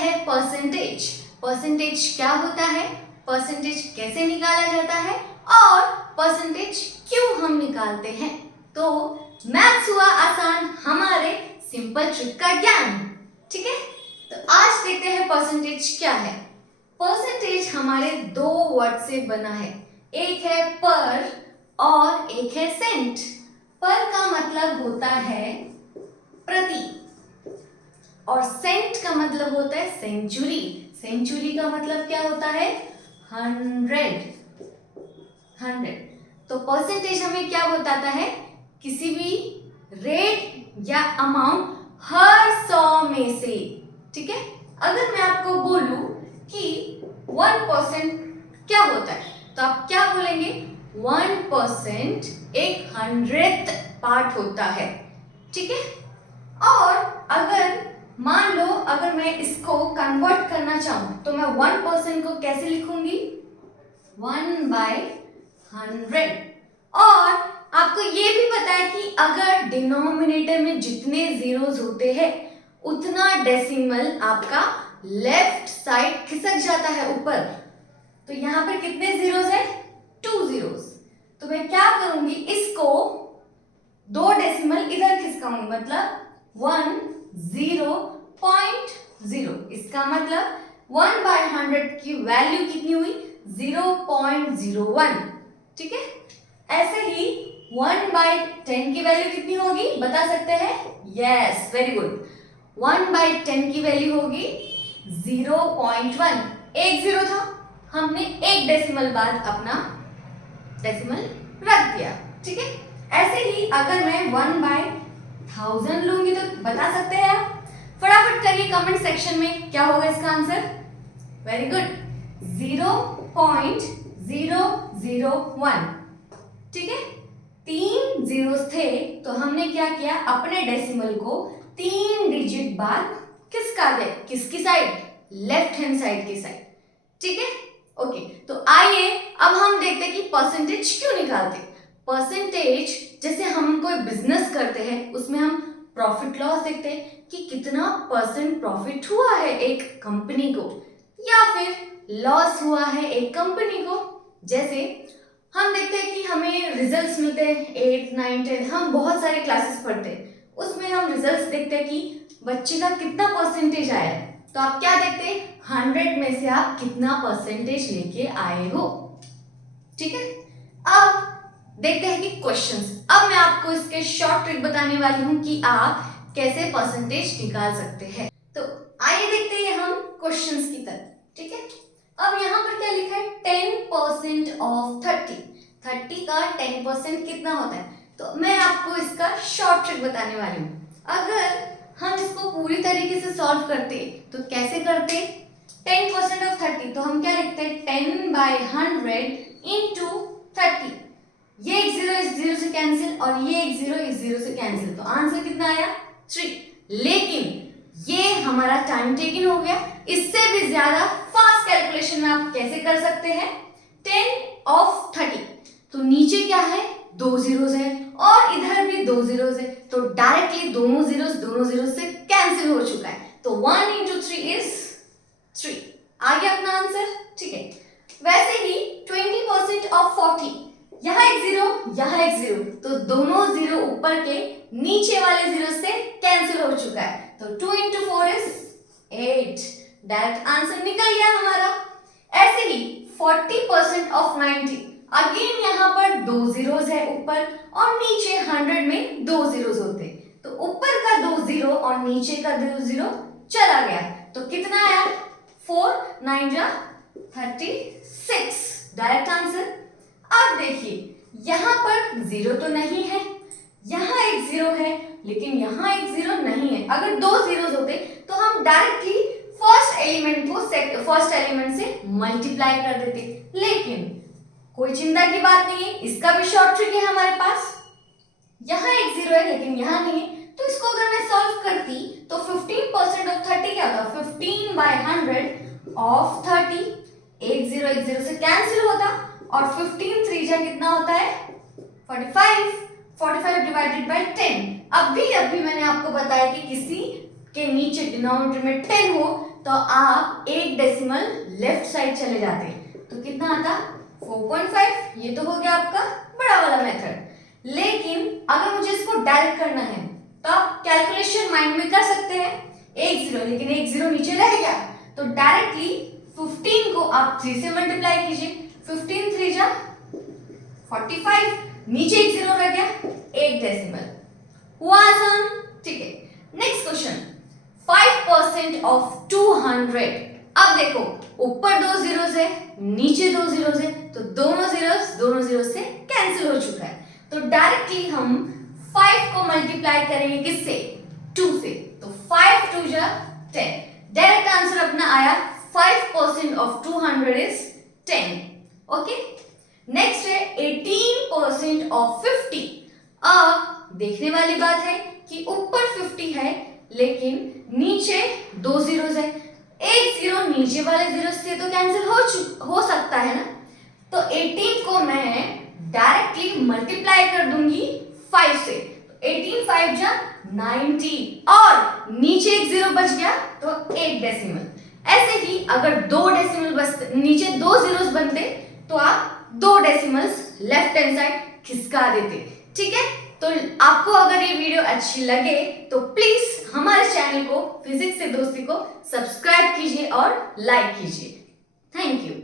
हैं percentage. Percentage क्या होता है, परसेंटेज कैसे निकाला जाता है और परसेंटेज क्यों हम निकालते हैं। तो मैथ्स हुआ आसान, हमारे सिंपल ट्रिक का ज्ञान। ठीक है, तो आज देखते हैं परसेंटेज क्या है। परसेंटेज हमारे दो वर्ड से बना है, एक है पर और एक है सेंट। पर का मतलब होता है प्रति और सेंट का मतलब होता है सेंचुरी। सेंचुरी का मतलब क्या होता है, 100। तो परसेंटेज हमें क्या बताता है, किसी भी रेट या अमाउंट हर 100 में से। ठीक है, अगर मैं आपको बोलूं कि 1% क्या होता है तो आप क्या बोलेंगे, 1% एक 100th पार्ट होता है। ठीक है, और अगर मान लो अगर मैं इसको कन्वर्ट करना चाहूं तो मैं 1% को कैसे लिखूंगी, 1/100। और आपको ये भी पता है कि अगर डिनोमिनेटर में जितने जीरोस होते हैं उतना डेसिमल आपका लेफ्ट साइड खिसक जाता है ऊपर। तो यहां पर कितने जीरोस है, 2 जीरोस। तो मैं क्या करूंगी, इसको 2 डेसिमल इधर खिसकाऊंगी, मतलब 10.0। इसका मतलब 1/100 की वैल्यू कितनी हुई, 0.01। ठीक है, ऐसे ही 1/10 की वैल्यू कितनी होगी बता सकते हैं, यस वेरी गुड, 1/10 की वैल्यू होगी 0.1। एक जीरो था, हमने एक डेसिमल बाद अपना डेसिमल रख दिया। ठीक है, ऐसे ही अगर मैं 1/1000 लूंगी तो बता सकते हैं आप, फटाफट करिए कमेंट सेक्शन में क्या होगा इसका आंसर। Very good, 0.001। ठीक है, 3 जीरोस थे तो हमने क्या किया, अपने डेसिमल को 3 डिजिट बाद किसका दे, किसकी साइड, लेफ्ट हैंड साइड की साइड। ठीक है, ओके, तो आइए अब हम देखते हैं कि परसेंटेज क्यों निकालते। परसेंटेज जैसे हम कोई बिजनेस करते हैं उसमें हम प्रॉफिट लॉस देखते हैं कि कितना परसेंट प्रॉफिट हुआ है एक कंपनी को या फिर लॉस हुआ है एक कंपनी को। जैसे हम देखते हैं कि हमें रिजल्ट्स मिलते हैं 8, 9, 10, हम बहुत सारे क्लासेस पढ़ते हैं, उसमें हम रिजल्ट्स देखते हैं कि बच्चे का कितना परसेंटेज आया है। तो आप क्या देखते हैं, 100 में से आप कितना परसेंटेज लेके आए हो। ठीक है, अब देखते हैं कि क्वेश्चंस। अब मैं आपको इसके शॉर्ट ट्रिक बताने वाली हूं कि आप कैसे परसेंटेज निकाल सकते हैं। तो आइए देखते हैं हम क्वेश्चंस की तरफ। ठीक है, अब यहाँ पर क्या लिखा है, 10% ऑफ 30 का 10% कितना होता है। तो मैं आपको इसका शॉर्ट ट्रिक बताने वाली हूँ। अगर हम इसको पूरी तरीके से सॉल्व करते तो कैसे करते, 10% ऑफ 30 तो हम क्या लिखते हैं, 10/100 इंटू 30। ये एक जीरो इस जीरो से कैंसिल और ये एक जीरो इस जीरो से कैंसिल, तो आंसर कितना आया, 3। लेकिन ये हमारा टाइम टेकिंग हो गया, इससे भी ज्यादा फास्ट कैलकुलेशन में आप कैसे कर सकते हैं, 10 ऑफ 30 तो नीचे क्या है, 2 जीरोस है और इधर भी 2 जीरोस है, तो डायरेक्टली दोनों जीरोस से कैंसिल हो चुका है। तो 1 into 3 is 3, आ गया अपना आंसर। ठीक है, वैसे ही 20% ऑफ 40, यहाँ एक जीरो तो दोनों जीरो ऊपर के नीचे वाले जीरो से कैंसिल हो चुका है, तो 2 into 4 is 8, डायरेक्ट आंसर निकल गया हमारा। ऐसे ही 40% ऑफ 90, अगेन यहाँ पर 2 जीरोस है ऊपर और नीचे 100 में 2 जीरोस होते, तो ऊपर का 2 जीरो और नीचे का 2 जीरो चला गया, तो कितना आया, 4 9 जा 36, डायरेक्ट आंसर। अब देखिए यहाँ पर जीरो तो नहीं है, यहाँ एक जीरो है लेकिन यहाँ एक जीरो नहीं है। अगर 2 जीरोस होते तो हम डायरेक्टली फर्स्ट एलिमेंट से मल्टीप्लाई कर देते, लेकिन कोई चिंता की बात नहीं है, इसका भी शॉर्ट ट्रिक है हमारे पास। यहाँ एक जीरो है लेकिन यहाँ नहीं है, तो इसको अगर मैं सॉल्व करती तो 15% ऑफ 30 क्या होता, 15/100 ऑफ 30, एक जीरो से कैंसिल होता और 15 3 जा कितना होता है, 45 डिवाइडेड बाय 10। अभी मैंने आपको बताया कि किसी के नीचे डिनोमिनेटर में 10 हो तो आप एक डेसिमल लेफ्ट साइड चले जाते, तो कितना आता 4.5। ये तो हो गया आपका बड़ा वाला मेथड। लेकिन अगर मुझे इसको डायरेक्ट करना है तो आप कैलकुलेशन माइंड में कर सकते हैं, 1 0, लेकिन 1 0 नीचे रह गया, तो डायरेक्टली 15 को आप 3 से मल्टीप्लाई कीजिए। 15 3 जा 45, नीचे 1 0 रह गया, एक डेसिमल हुआ आसान। ठीक है, नेक्स्ट क्वेश्चन, 5% ऑफ 200। अब देखो ऊपर 2 zeros है, नीचे 2 zeros है, तो दोनों zeros से कैंसिल हो चुका है, तो डायरेक्टली हम 5 को मल्टीप्लाई करेंगे किससे, 2 से, तो 5 2 जा 10। डायरेक्ट आंसर अपना आया 5% ऑफ 200 इज 10। ओके, नेक्स्ट है 18% ऑफ 50। अब देखने वाली बात है कि ऊपर 50 है लेकिन नीचे 2 zeros है, एक 0 नीचे वाले 0 से तो कैंसिल हो सकता है ना, तो 18 को मैं डायरेक्टली मल्टीप्लाई कर दूंगी 5 से, 18 5 जा 90, और नीचे एक 0 बच गया तो एक डेसिमल। ऐसे ही अगर 2 डेसिमल बचते, नीचे 2 zeros बनते, तो आप 2 डेसिमल्स लेफ्ट हैंड साइड खिसका देते। ठीक है, तो आपको अगर ये वीडियो अच्छी लगे तो प्लीज हमारे चैनल को फिजिक्स से दोस्ती को सब्सक्राइब कीजिए और लाइक कीजिए। Thank you.